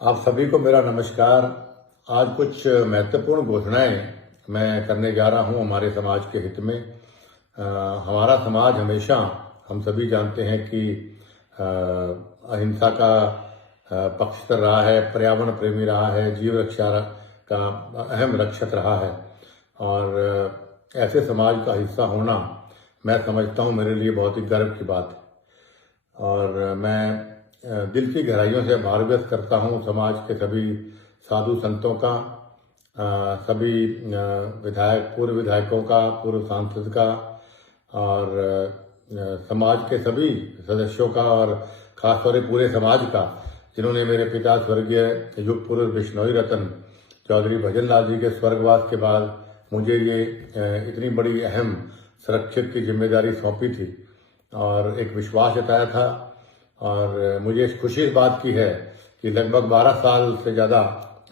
आप सभी को मेरा नमस्कार। आज कुछ महत्वपूर्ण घोषणाएं मैं करने जा रहा हूं हमारे समाज के हित में। हमारा समाज हमेशा, हम सभी जानते हैं कि अहिंसा का पक्षधर रहा है, पर्यावरण प्रेमी रहा है, जीव रक्षा का अहम रक्षक रहा है। और ऐसे समाज का हिस्सा होना मैं समझता हूं मेरे लिए बहुत ही गर्व की बात है। और मैं दिल की गहराइयों से आभार व्यक्त करता हूँ समाज के सभी साधु संतों का, सभी विधायक, पूर्व विधायकों का, पूर्व सांसद का, और समाज के सभी सदस्यों का, और खासतौर से पूरे समाज का, जिन्होंने मेरे पिता स्वर्गीय युग पुरुष बिश्नोई रतन चौधरी भजन लाल जी के स्वर्गवास के बाद मुझे ये इतनी बड़ी अहम संरक्षक की जिम्मेदारी सौंपी थी और एक विश्वास जताया था। और मुझे खुशी इस बात की है कि लगभग 12 साल से ज़्यादा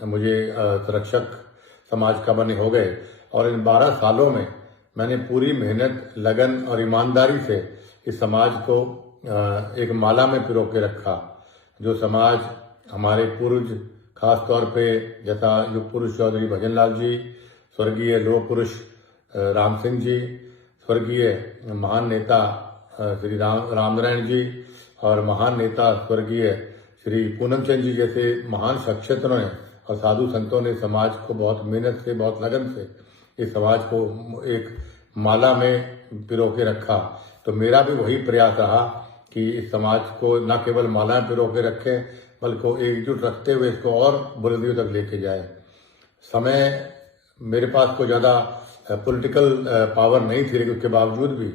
मुझे संरक्षक समाज का बने हो गए, और इन 12 सालों में मैंने पूरी मेहनत, लगन और ईमानदारी से इस समाज को एक माला में पिरो के रखा। जो समाज हमारे पूर्वज, खास तौर पे जैसा युग पुरुष चौधरी भजन लाल जी, स्वर्गीय लोह पुरुष राम सिंह जी, स्वर्गीय महान नेता श्री रामनारायण जी, और महान नेता स्वर्गीय श्री पूनम चंद जी जैसे महान शख्सियतों ने और साधु संतों ने समाज को बहुत मेहनत से, बहुत लगन से इस समाज को एक माला में पिरो के रखा। तो मेरा भी वही प्रयास रहा कि इस समाज को न केवल माला में पिरो के रखें, बल्कि एकजुट रखते हुए इसको और बुलंदियों तक लेके जाए। समय मेरे पास कोई ज़्यादा पॉलिटिकल पावर नहीं थी, लेकिन उसके बावजूद भी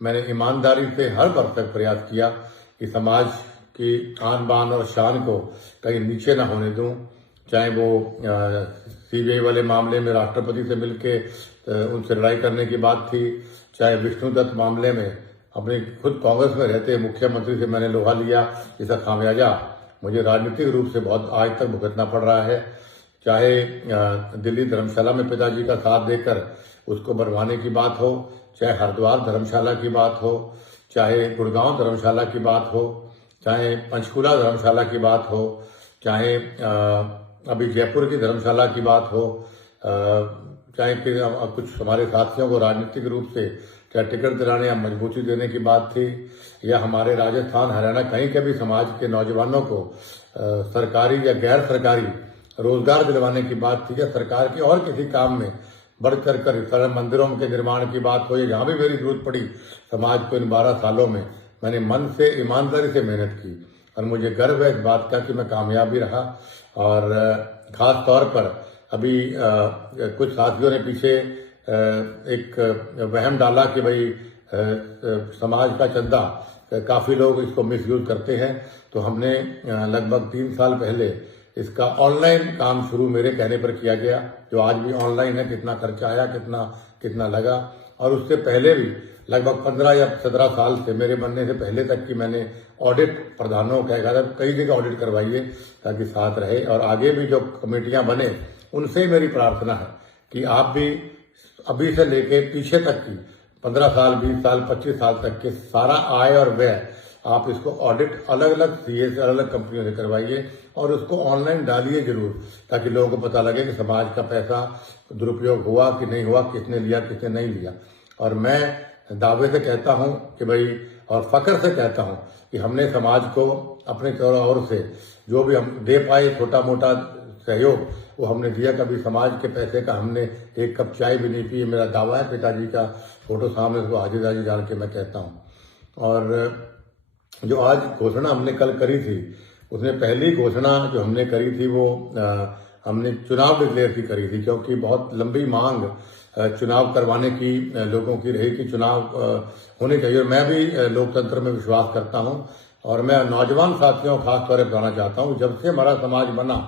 मैंने ईमानदारी से हर वर्ष तक प्रयास किया कि समाज की आन बान और शान को कहीं नीचे ना होने दूं। चाहे वो सीबीआई वाले मामले में राष्ट्रपति से मिलके उनसे लड़ाई करने की बात थी, चाहे विष्णुदत्त मामले में अपने खुद कांग्रेस में रहते मुख्यमंत्री से मैंने लोहा लिया, इसका खामियाजा मुझे राजनीतिक रूप से बहुत आज तक भुगतना पड़ रहा है। चाहे दिल्ली धर्मशाला में पिताजी का साथ देकर उसको बनवाने की बात हो, चाहे हरिद्वार धर्मशाला की बात हो, चाहे गुड़गांव धर्मशाला की बात हो, चाहे पंचकुला धर्मशाला की बात हो, चाहे अभी जयपुर की धर्मशाला की बात हो, चाहे फिर कुछ हमारे साथियों को राजनीतिक रूप से चाहे टिकट दिलाने या मजबूती देने की बात थी, या हमारे राजस्थान, हरियाणा कहीं के भी समाज के नौजवानों को सरकारी या गैर सरकारी रोजगार दिलवाने की बात थी, या सरकार के और किसी काम में बढ़ चढ़ कर मंदिरों के निर्माण की बात हो, या जहाँ भी मेरी जरूरत पड़ी समाज को इन 12 सालों में मैंने मन से, ईमानदारी से मेहनत की। और मुझे गर्व है इस बात का कि मैं कामयाब भी रहा। और खास तौर पर अभी कुछ साथियों ने पीछे एक वहम डाला कि भाई समाज का चंदा काफ़ी लोग इसको मिसयूज करते हैं। तो हमने लगभग 3 साल पहले इसका ऑनलाइन काम शुरू मेरे कहने पर किया गया, जो आज भी ऑनलाइन है। कितना खर्चा आया, कितना लगा, और उससे पहले भी लगभग 15 या 17 साल से, मेरे बनने से पहले तक की मैंने ऑडिट प्रधानों का कहा था कई जगह ऑडिट करवाइए ताकि साथ रहे। और आगे भी जो कमेटियां बने उनसे मेरी प्रार्थना है कि आप भी अभी से लेके पीछे तक की 15 साल, 20 साल, 25 साल तक के सारा आय और व्यय आप इसको ऑडिट अलग अलग सीए से, अलग अलग कंपनियों से करवाइए, और उसको ऑनलाइन डालिए जरूर, ताकि लोगों को पता लगे कि समाज का पैसा दुरुपयोग हुआ कि नहीं हुआ, किसने लिया, किसने नहीं लिया। और मैं दावे से कहता हूं कि भाई, और फख्र से कहता हूं कि हमने समाज को अपने ओर से जो भी हम दे पाए, छोटा मोटा सहयोग, वो हमने दिया। कभी समाज के पैसे का हमने एक कप चाय भी नहीं पी। मेरा दावा है, पिताजी का फोटो सामने उसको हाजिर हाजिर जान के मैं कहता हूँ। और जो आज घोषणा हमने कल करी थी, उसमें पहली घोषणा जो हमने करी थी वो हमने चुनाव डिक्लेयर की करी थी, क्योंकि बहुत लंबी मांग चुनाव करवाने की लोगों की रही कि चुनाव होने चाहिए। मैं भी लोकतंत्र में विश्वास करता हूं, और मैं नौजवान साथियों को खास तौर पर बताना चाहता हूं, जब से हमारा समाज बना,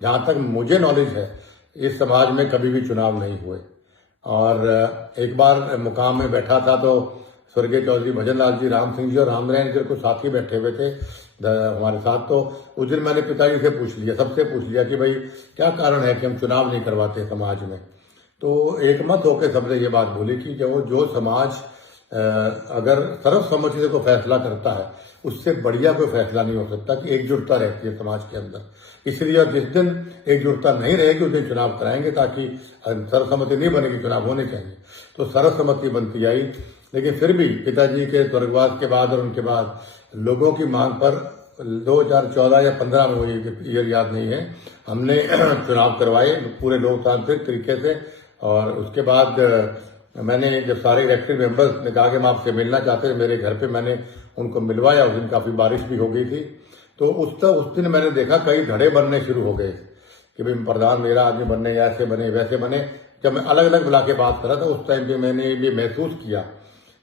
जहां तक मुझे नॉलेज है, इस समाज में कभी भी चुनाव नहीं हुए। और एक बार मुकाम में बैठा था तो स्वर्गीय चौधरी भजन लाल जी, राम सिंह जी और रामनारायण जी कुछ साथी बैठे हुए थे हमारे साथ। तो उस दिन मैंने पिताजी से पूछ लिया, सबसे पूछ लिया कि भाई क्या कारण है कि हम चुनाव नहीं करवाते समाज में। तो एक मत होकर सबने ये बात बोली कि जो समाज अगर सर्वसम्मति से कोई फैसला करता है, उससे बढ़िया कोई फैसला नहीं हो सकता कि एकजुटता रहती है समाज के अंदर। इसलिए और जिस दिन एकजुटता नहीं रहेगी उस दिन चुनाव कराएंगे, ताकि सर्वसम्मति नहीं बनेगी, चुनाव होने चाहिए। तो सर्वसम्मति बनती आई, लेकिन फिर भी पिताजी के स्वर्गवास के बाद और उनके बाद लोगों की मांग पर 2014 या 15 में, मुझे ईयर याद नहीं है, हमने चुनाव करवाए पूरे लोकतांत्रिक तरीके से। और उसके बाद मैंने जब सारे इलेक्टेड मेंबर्स ने कहा कि हम आपसे मिलना चाहते थे, मेरे घर पे मैंने उनको मिलवाया। उस दिन काफी बारिश भी हो गई थी, तो उस दिन मैंने देखा कई धड़े बनने शुरू हो गए कि भाई प्रधान मेरा आदमी बनने, ऐसे बने वैसे बने। जब मैं अलग अलग बुला के बात करा था उस टाइम पे मैंने ये महसूस किया।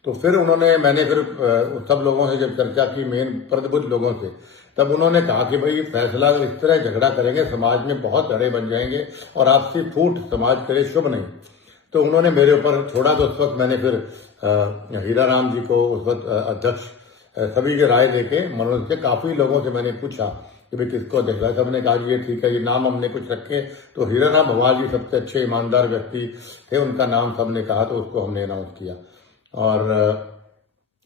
तो फिर मैंने सब लोगों से जब चर्चा की, मेन प्रतिबद्ध लोगों से, तब उन्होंने कहा कि भाई फैसला इस तरह झगड़ा करेंगे समाज में बहुत धड़े बन जाएंगे और आपसी फूट समाज के लिए शुभ नहीं। तो उन्होंने मेरे ऊपर छोड़ा। तो उस वक्त मैंने फिर हीरा राम जी को, उस वक्त अध्यक्ष, सभी की राय लेके मनोज से काफी लोगों से मैंने पूछा कि भाई किसको देखा। सबने कहा ये ठीक है, ये नाम हमने कुछ रखे। तो हीरा राम भवाल जी सबसे अच्छे ईमानदार व्यक्ति थे, उनका नाम सबने कहा, तो उसको हमने अनाउंस किया। और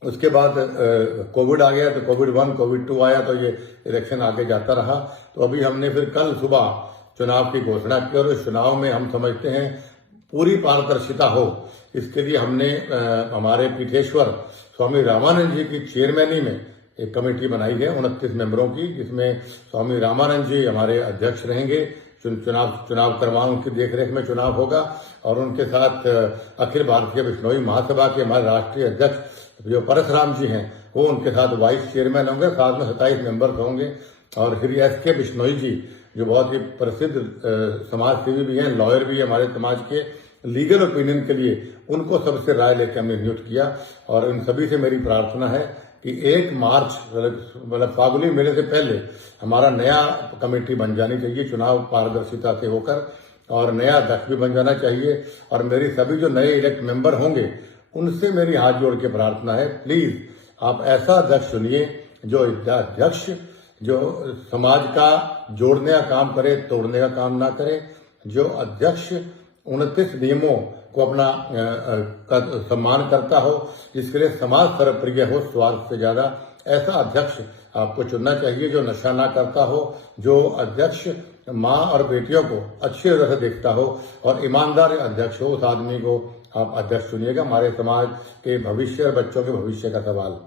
उसके बाद कोविड आ गया, तो कोविड 1, कोविड 2 आया, तो ये इलेक्शन आगे जाता रहा। तो अभी हमने फिर कल सुबह चुनाव की घोषणा की, और इस चुनाव में हम समझते हैं पूरी पारदर्शिता हो, इसके लिए हमने हमारे पीठेश्वर स्वामी रामानंद जी की चेयरमैनी में एक कमेटी बनाई है 29 मेंबरों की, जिसमें स्वामी रामानंद जी हमारे अध्यक्ष रहेंगे। चुनाव करवाओं उनकी देखरेख में चुनाव होगा। और उनके साथ अखिल भारतीय बिश्नोई महासभा के हमारे राष्ट्रीय अध्यक्ष जो परसराम जी हैं, वो उनके साथ वाइस चेयरमैन होंगे। साथ में 27 मेंबर्स होंगे। और श्री S.K. बिश्नोई जी जो बहुत ही प्रसिद्ध समाज सेवी भी हैं, लॉयर भी हैं हमारे समाज के, लीगल ओपिनियन के लिए उनको सबसे राय लेकर हमने नियुक्त किया। और इन सभी से मेरी प्रार्थना है कि 1 मार्च मतलब फागुनी मेले से पहले हमारा नया कमेटी बन जानी चाहिए, चुनाव पारदर्शिता से होकर, और नया अध्यक्ष भी बन जाना चाहिए। और मेरी सभी जो नए इलेक्ट मेंबर होंगे उनसे मेरी हाथ जोड़ के प्रार्थना है, प्लीज आप ऐसा अध्यक्ष चुनिए जो अध्यक्ष जो समाज का जोड़ने का काम करे, तोड़ने का काम ना करे। जो अध्यक्ष 29 नियमों को अपना सम्मान करता हो, जिसके लिए समाज सर्वप्रिय हो स्वार्थ से ज्यादा, ऐसा अध्यक्ष आपको चुनना चाहिए। जो नशा ना करता हो, जो अध्यक्ष माँ और बेटियों को अच्छी तरह से देखता हो और ईमानदार अध्यक्ष हो, उस आदमी को आप अध्यक्ष चुनिएगा। हमारे समाज के भविष्य और बच्चों के भविष्य का सवाल,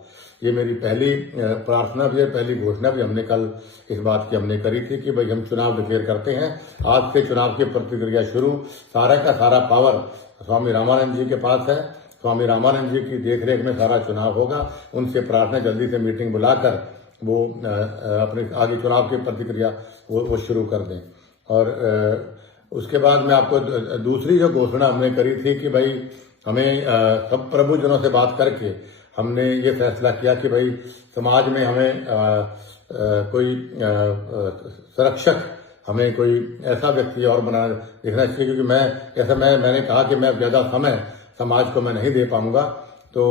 ये मेरी पहली प्रार्थना भी है, पहली घोषणा भी हमने कल इस बात की हमने करी थी कि भाई हम चुनाव डिक्लेयर करते हैं। आज से चुनाव की प्रतिक्रिया शुरू, सारा का सारा पावर स्वामी रामानंद जी के पास है। स्वामी रामानंद जी की देखरेख में सारा चुनाव होगा। उनसे प्रार्थना जल्दी से मीटिंग बुलाकर वो अपने आगे चुनाव की प्रतिक्रिया वो शुरू कर दें। और उसके बाद में आपको दूसरी जो घोषणा हमने करी थी कि भाई हमें सब प्रभुजनों से बात करके हमने ये फैसला किया कि भाई समाज में हमें कोई संरक्षक, हमें कोई ऐसा व्यक्ति और बना देखना चाहिए, क्योंकि मैंने कहा कि मैं ज्यादा समय समाज को मैं नहीं दे पाऊंगा। तो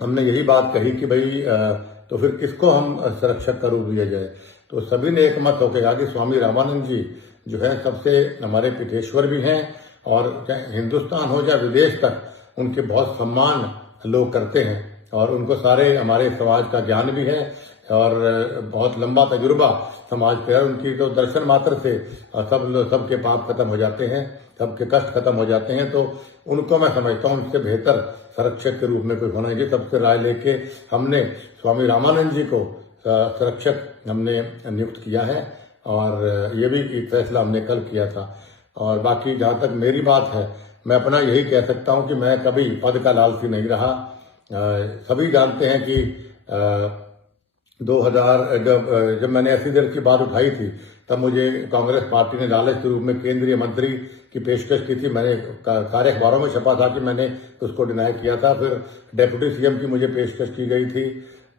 हमने यही बात कही कि भाई तो फिर किसको हम संरक्षक का रूप दिया जाए। तो सभी ने एक मत होकर कहा कि स्वामी रामानंद जी जो है सबसे हमारे पीठेश्वर भी हैं, और चाहे हिंदुस्तान हो चाहे विदेश तक उनके बहुत सम्मान लोग करते हैं, और उनको सारे हमारे समाज का ज्ञान भी है और बहुत लंबा तजुर्बा समाज पे है। उनकी तो दर्शन मात्र से सबके पाप खत्म हो जाते हैं, सबके कष्ट खत्म हो जाते हैं। तो उनको मैं समझता हूँ उनसे बेहतर संरक्षक के रूप में कोई होना चाहिए। सबसे राय लेके हमने स्वामी रामानंद जी को संरक्षक हमने नियुक्त किया है, और ये भी एक फैसला हमने कल किया था। और बाकी जहां तक मेरी बात है, मैं अपना यही कह सकता हूं कि मैं कभी पद का लालची नहीं रहा। सभी जानते हैं कि 2000 जब मैंने ऐसी देर की बात उठाई थी, तब मुझे कांग्रेस पार्टी ने लालच के रूप में केंद्रीय मंत्री की पेशकश की थी। मैंने सारे अखबारों में छपा था कि मैंने उसको डिनाई किया था। फिर डेप्यूटी सीएम की मुझे पेशकश की गई थी।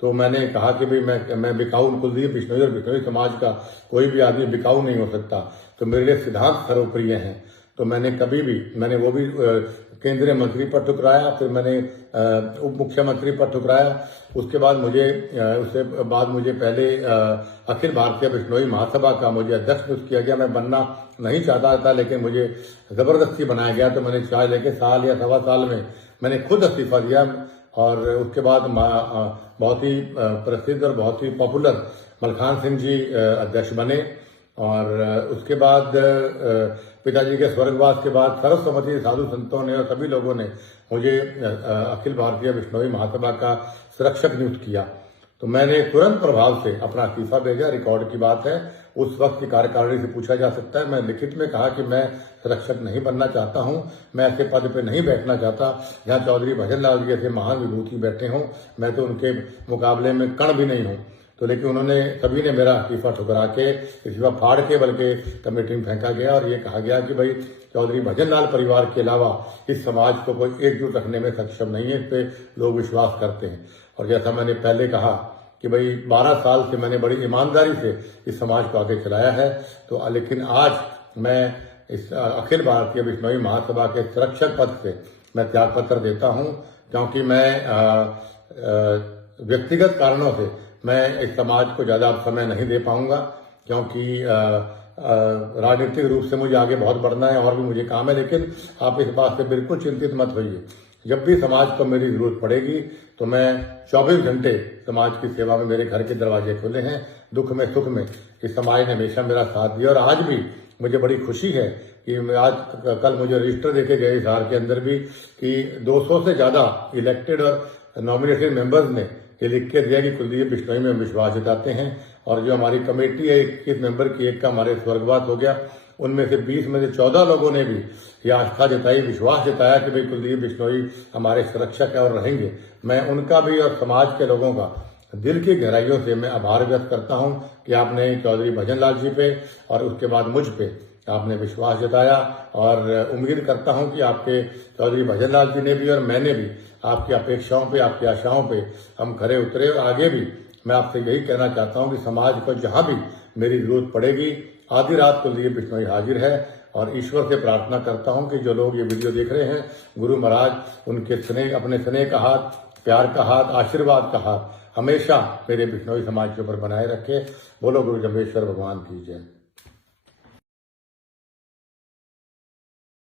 तो मैंने कहा कि भाई मैं बिकाऊ, कुलदीप बिश्नोई और बिश्नोई समाज का कोई भी आदमी बिकाऊ नहीं हो सकता। तो मेरे लिए सिद्धांत सर्वप्रिय हैं। तो मैंने कभी भी, मैंने वो भी केंद्रीय मंत्री पर ठुकराया, फिर मैंने उप मुख्यमंत्री पर ठुकराया। उसके बाद मुझे पहले अखिल भारतीय बिश्नोई महासभा का मुझे अध्यक्ष नियुक्त किया गया। मैं बनना नहीं चाहता था, लेकिन मुझे जबरदस्ती बनाया गया। तो मैंने चाय लेके साल या 1.25 साल में मैंने खुद इस्तीफा दिया। और उसके बाद बहुत ही प्रसिद्ध और बहुत ही पॉपुलर मलखान सिंह जी अध्यक्ष बने। और उसके बाद पिताजी के स्वर्गवास के बाद सर्वसम्मति साधु संतों ने और सभी लोगों ने मुझे अखिल भारतीय विश्नोई महासभा का संरक्षक नियुक्त किया। तो मैंने तुरंत प्रभाव से अपना इस्तीफा भेजा। रिकॉर्ड की बात है, उस वक्त की कार्यकारिणी से पूछा जा सकता है। मैं लिखित में कहा कि मैं संरक्षक नहीं बनना चाहता हूं, मैं ऐसे पद पे नहीं बैठना चाहता जहां चौधरी भजन लाल जी जैसे महान विभूति बैठे हों। मैं तो उनके मुकाबले में कण भी नहीं हूं। तो लेकिन उन्होंने सभी ने मेरा इस्तीफा ठुकरा के, इस्तीफा फाड़ के बल्कि कमेटी में फेंका गया और ये कहा गया कि भाई चौधरी भजन लाल परिवार के अलावा इस समाज को कोई एकजुट रखने में सक्षम नहीं है। इस पे लोग विश्वास करते हैं। और जैसा मैंने पहले कहा कि भाई 12 साल से मैंने बड़ी ईमानदारी से इस समाज को आगे चलाया है। तो लेकिन आज मैं इस अखिल भारतीय विश्नोई महासभा के संरक्षक पद से मैं त्यागपत्र देता हूं, क्योंकि मैं व्यक्तिगत कारणों से मैं इस समाज को ज्यादा समय नहीं दे पाऊंगा, क्योंकि राजनीतिक रूप से मुझे आगे बहुत बढ़ना है और भी मुझे काम है। लेकिन आप इस बात से बिल्कुल चिंतित मत होइए, जब भी समाज को मेरी जरूरत पड़ेगी तो मैं 24 घंटे समाज की सेवा में, मेरे घर के दरवाजे खुले हैं। दुख में सुख में इस समाज ने हमेशा मेरा साथ दिया और आज भी मुझे बड़ी खुशी है कि आज कल मुझे रजिस्टर देके गए इस हार के अंदर भी कि 200 से ज्यादा इलेक्टेड और नॉमिनेटेड मेंबर्स ने ये लिख के दिया कि कुलदीप बिश्नोई में विश्वास जताते हैं। और जो हमारी कमेटी है 21 मेंबर की, एक का हमारे स्वर्गवास हो गया, उनमें से 20 में से 14 लोगों ने भी ये आस्था जताई, विश्वास जताया कि भाई कुलदीप बिश्नोई हमारे संरक्षक है और रहेंगे। मैं उनका भी और समाज के लोगों का दिल की गहराइयों से मैं आभार व्यक्त करता हूं कि आपने चौधरी भजन लाल जी पे और उसके बाद मुझ पे आपने विश्वास जताया। और उम्मीद करता हूं कि आपके चौधरी भजन लाल जी ने भी और मैंने भी आपकी अपेक्षाओं पे, आपकी आशाओं पे हम खरे उतरे। और आगे भी मैं आपसे यही कहना चाहता हूं कि समाज को जहां भी मेरी जरूरत पड़ेगी, आधी रात कुलदीप बिश्नोई हाजिर है। और ईश्वर से प्रार्थना करता हूं कि जो लोग ये वीडियो देख रहे हैं, गुरु महाराज उनके स्नेह, अपने स्नेह का हाथ, प्यार का हाथ, आशीर्वाद का हाथ हमेशा मेरे बिश्नोई समाज के ऊपर बनाए रखे। बोलो गुरु जम्बेश्वर भगवान की जय।